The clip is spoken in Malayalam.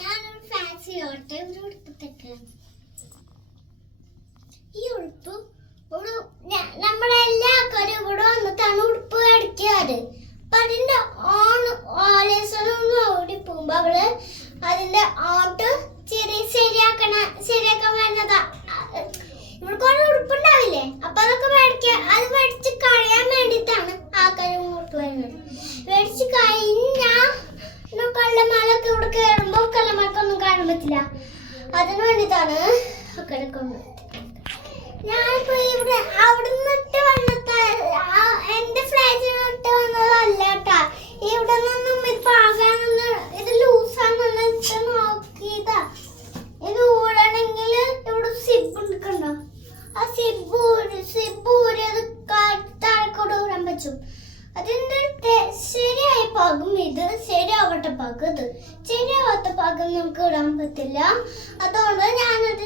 ഞാനൊരു ഫാൻസി ഓട്ടെ ഒരു ഉടുപ്പത്തൊക്കെ ഈ ഉടുപ്പ് ഒരു നമ്മളെല്ലാ ആൾക്കാരും ഇവിടെ വന്നിട്ടാണ് ഉടുപ്പ് മേടിക്കാറ്. അപ്പൊ അതിന്റെ ഓടി പോകുമ്പോ അവള് അതിന്റെ ഓട്ട് ശരിയാക്കാൻ വരുന്നതാ. ഇവിടെ കുറെ ഉടുപ്പുണ്ടാവില്ലേ, അപ്പൊ അതൊക്കെ അത് മേടിച്ച് കഴിയാൻ വേണ്ടിട്ടാണ് ആൾക്കാർ ഇങ്ങോട്ട് വരുന്നത്. മേടിച്ച് കഴിഞ്ഞാ കള്ളന്മാരൊക്കെ ഇവിടെ കയറുമ്പോ കള്ളന്മാർക്കൊന്നും കാണാൻ പറ്റില്ല. അതിന് വേണ്ടിട്ടാണ് ഞാനിപ്പോ ഇവിടെ അവിടെ നിന്നിട്ട് എന്റെ ഫ്ലാറ്റിൽ നിന്നിട്ട് വന്നതല്ല കേട്ടാ. ഇവിടെ നിന്നും ഇത് പാകാനൊന്ന് ഇത് ലൂസാണെന്ന് നോക്കിയതാ. ഇത് ഊടണമെങ്കിൽ ഇവിടെ സിബ് എടുക്കണ്ടോ, ആ സിബ് അത് താഴെക്കൂടെ ഊരാൻ പറ്റും. അതിന്റെ ശരിയായ പാകം ഇത്, ശരിയാവട്ടെ പാകം ഇത്, ശരിയാവാത്ത പാകം നമുക്ക് ഇടാൻ പറ്റില്ല. അതുകൊണ്ട് ഞാനത്